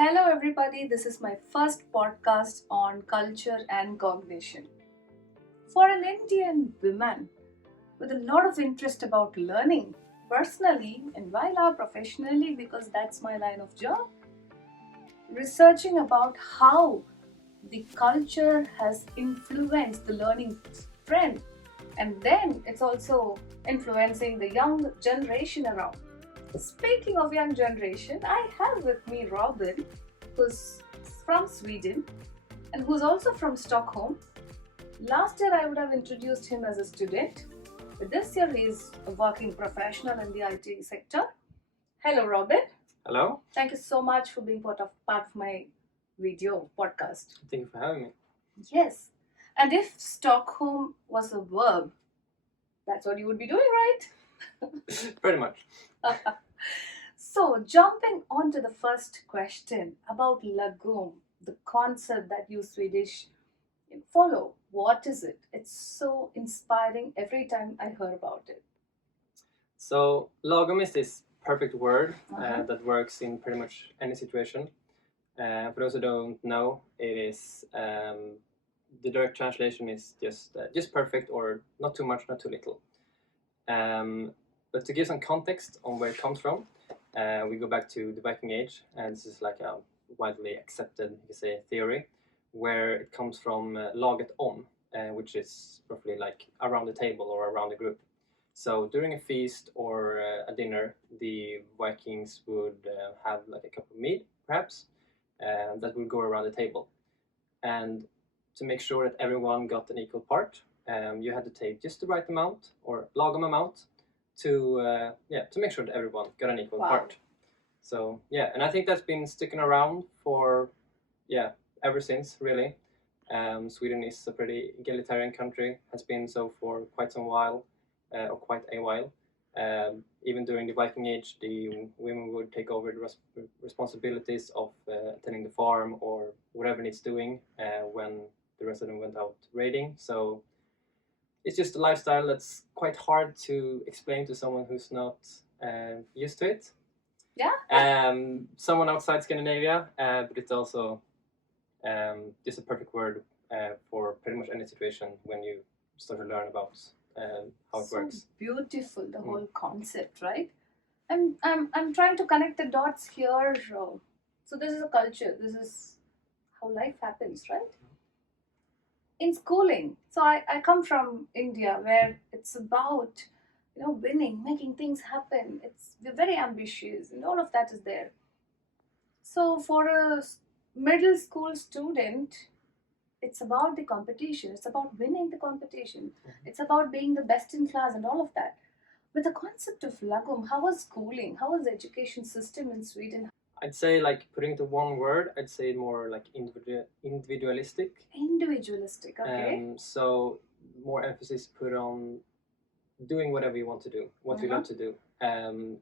Hello, everybody. This is my first podcast on culture and cognition. For an Indian woman with a lot of interest about learning, personally and while professionally, because that's my line of job, researching about how the culture has influenced the learning trend, and then it's also influencing the young generation around. Speaking of young generation, I have with me Robin, who's from Sweden and who's also from Stockholm. Last year I would have introduced him as a student, but this year he's a working professional in the IT sector. Hello, Robin. Hello. Thank you so much for being part of my video podcast. Thank you for having me. Yes, and if Stockholm was a verb, that's what you would be doing, right? Pretty much. So, jumping on to the first question about lagom, the concept that you Swedish follow. What is it? It's so inspiring every time I hear about it. So, lagom is this perfect word Uh-huh. that works in pretty much any situation. For those who don't know, it is the direct translation is just perfect, or not too much, not too little. But to give some context on where it comes from, we go back to the Viking Age, and this is like a widely accepted, you could say, theory, where it comes from laget om, which is roughly like around the table or around the group. So during a feast or a dinner, the Vikings would have like a cup of meat, perhaps, that would go around the table. And to make sure that everyone got an equal part, you had to take just the right amount, or lagom amount, to make sure that everyone got an equal Wow. part. So yeah, and I think that's been sticking around for ever since, really. Sweden is a pretty egalitarian country, has been so for quite some while, or quite a while. Even during the Viking Age, the women would take over the responsibilities of attending the farm or whatever needs doing when the rest of them went out raiding. So it's just a lifestyle that's quite hard to explain to someone who's not used to it. Yeah. Someone outside Scandinavia, but it's also just a perfect word for pretty much any situation when you start to learn about how it works. Beautiful, the whole concept, right? I'm trying to connect the dots here. So this is a culture. This is how life happens, right? In schooling. So I come from India where it's about winning, making things happen. We're very ambitious and all of that is there. So for a middle school student, it's about the competition. It's about winning the competition. It's about being the best in class and all of that. But the concept of lagom, how was schooling? How was the education system in Sweden? I'd say, like, putting it to one word, I'd say more like individualistic. Individualistic, okay. So more emphasis put on doing whatever you want to do, what you love to do.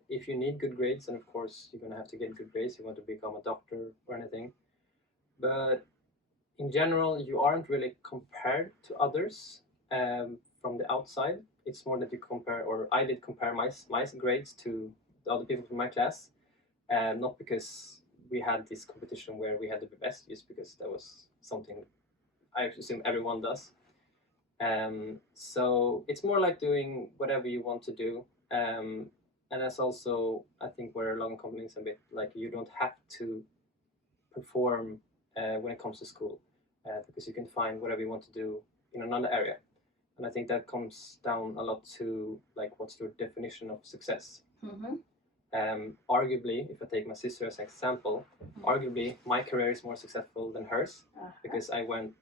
If you need good grades, and of course you're gonna have to get good grades. You want to become a doctor or anything, but in general, you aren't really compared to others from the outside. It's more that you compare, or I did compare my grades to the other people from my class, not because we had this competition where we had to be best, just because that was something I assume everyone does. So it's more like doing whatever you want to do. And that's also, I think, where long companies a bit like you don't have to perform when it comes to school, because you can find whatever you want to do in another area. And I think that comes down a lot to like what's your definition of success. Mm-hmm. Arguably, if I take my sister as an example, arguably my career is more successful than hers, because I went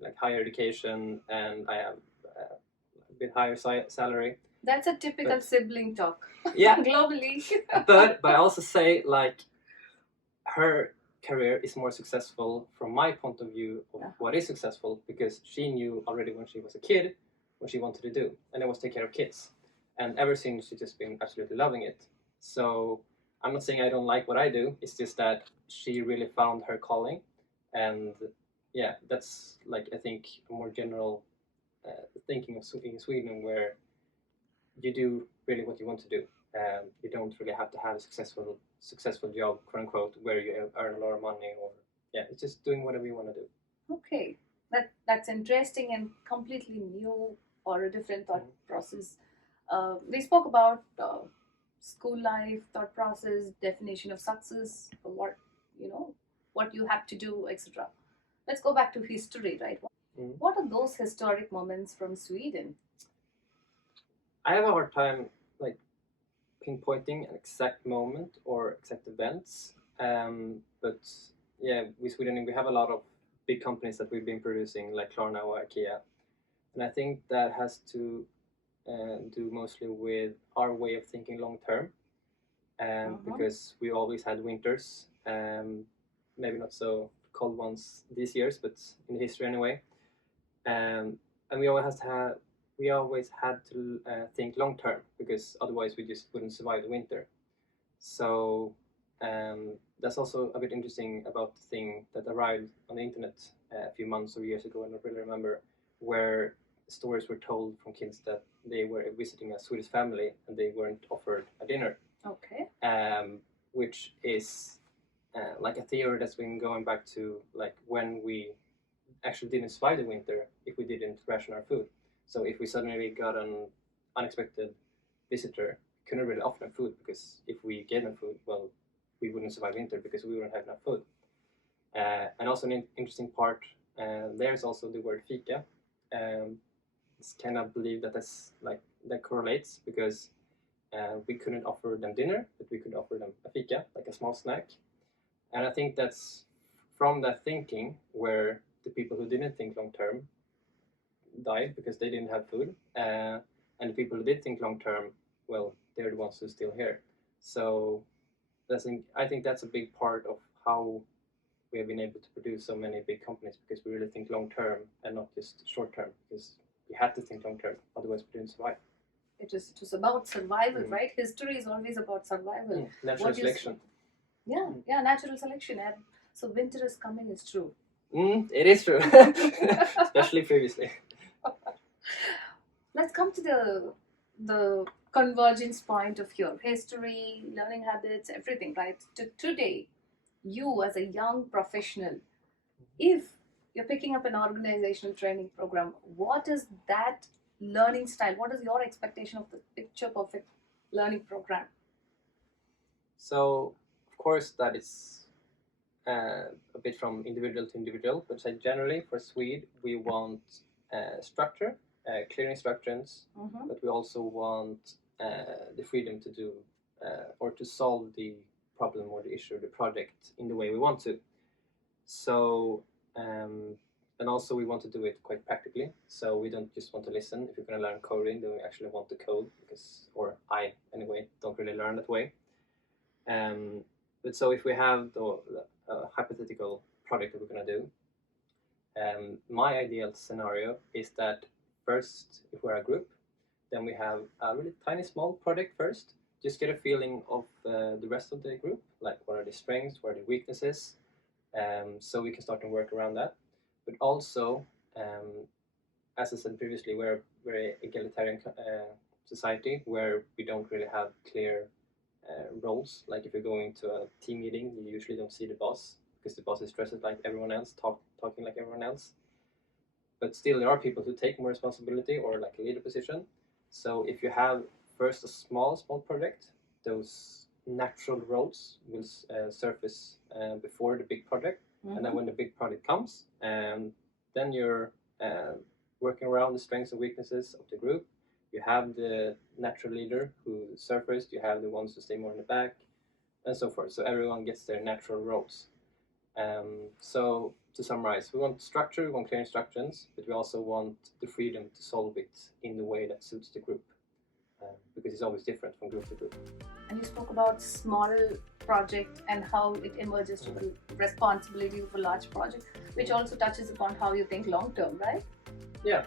like higher education and I have a bit higher salary. That's a typical sibling talk. Yeah. Globally. but I also say, like, her career is more successful from my point of view of what is successful, because she knew already when she was a kid what she wanted to do, and it was take care of kids. And ever since, she's just been absolutely loving it. So I'm not saying I don't like what I do, it's just that she really found her calling. And yeah, that's, like, I think a more general thinking of in Sweden, where you do really what you want to do. You don't really have to have a successful successful job, quote unquote, where you earn a lot of money, or it's just doing whatever you want to do. Okay, that's interesting and completely new or a different thought process. We spoke about school life, thought process, definition of success, what what you have to do, etc. Let's go back to history, right? What are those historic moments from Sweden? I have a hard time like pinpointing an exact moment or exact events, but with Sweden we have a lot of big companies that we've been producing, like Klarna or IKEA, and I think that has to do mostly with our way of thinking long term, because we always had winters, maybe not so cold ones these years, but in history anyway, and we always had to think long term, because otherwise we just wouldn't survive the winter. So that's also a bit interesting about the thing that arrived on the internet a few months or years ago, I don't really remember, where stories were told from kids that they were visiting a Swedish family and they weren't offered a dinner. Okay. Which is like a theory that's been going back to like when we actually didn't survive the winter if we didn't ration our food. So if we suddenly got an unexpected visitor, we couldn't really offer them food, because if we gave them food, well, we wouldn't survive winter because we wouldn't have enough food. And also an interesting part, there's also the word fika. It's kind of believed that that correlates, because we couldn't offer them dinner, but we could offer them a fika, like a small snack. And I think that's from that thinking where the people who didn't think long term died because they didn't have food, and the people who did think long term, well, they're the ones who are still here. So I think that's a big part of how we have been able to produce so many big companies, because we really think long term and not just short term, because we had to think long term, otherwise we didn't survive. It was about survival, right? History is always about survival. Natural selection. Natural selection. And so winter is coming is true. It is true, especially previously. Let's come to the convergence point of your history, learning habits, everything, right? Today, you as a young professional, if you're picking up an organizational training program, what is that learning style? What is your expectation of the picture perfect learning program? So, of course, that is a bit from individual to individual, but generally for Swede, we want structure, clear instructions, but we also want the freedom to do or to solve the problem or the issue or the project in the way we want to. So, and also we want to do it quite practically. So we don't just want to listen. If you're going to learn coding, then we actually want to code, or I anyway, don't really learn that way. But so if we have the hypothetical project that we're going to do, my ideal scenario is that first, if we're a group, then we have a really tiny small project first, just get a feeling of the rest of the group, like what are the strengths, what are the weaknesses, so we can start to work around that. But also, as I said previously, we're a very egalitarian society where we don't really have clear roles. Like if you're going to a team meeting, you usually don't see the boss, because the boss is dressed like everyone else, talking like everyone else. But still, there are people who take more responsibility or like a leader position. So if you have first a small project, those natural roles will surface before the big project. And then when the big project comes, then you're working around the strengths and weaknesses of the group. You have the natural leader who surfaced, you have the ones who stay more in the back, and so forth. So everyone gets their natural roles. So to summarize, we want structure, we want clear instructions, but we also want the freedom to solve it in the way that suits the group, because it's always different from group to group. And you spoke about small project and how it emerges to the responsibility of a large project, which also touches upon how you think long term, right? Yeah.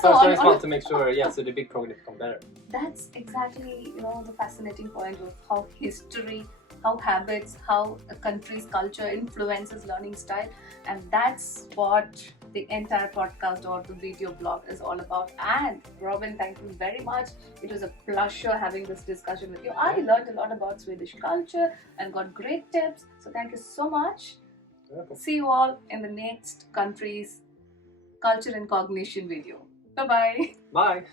So it's fun to make sure, so the big project become better. That's exactly, the fascinating point of how history, how habits, how a country's culture influences learning style, and that's what the entire podcast or the video blog is all about. And Robin, thank you very much. It was a pleasure having this discussion with you. I learned a lot about Swedish culture and got great tips. So thank you so much. See you all in the next country's culture and cognition video. Bye-bye. Bye.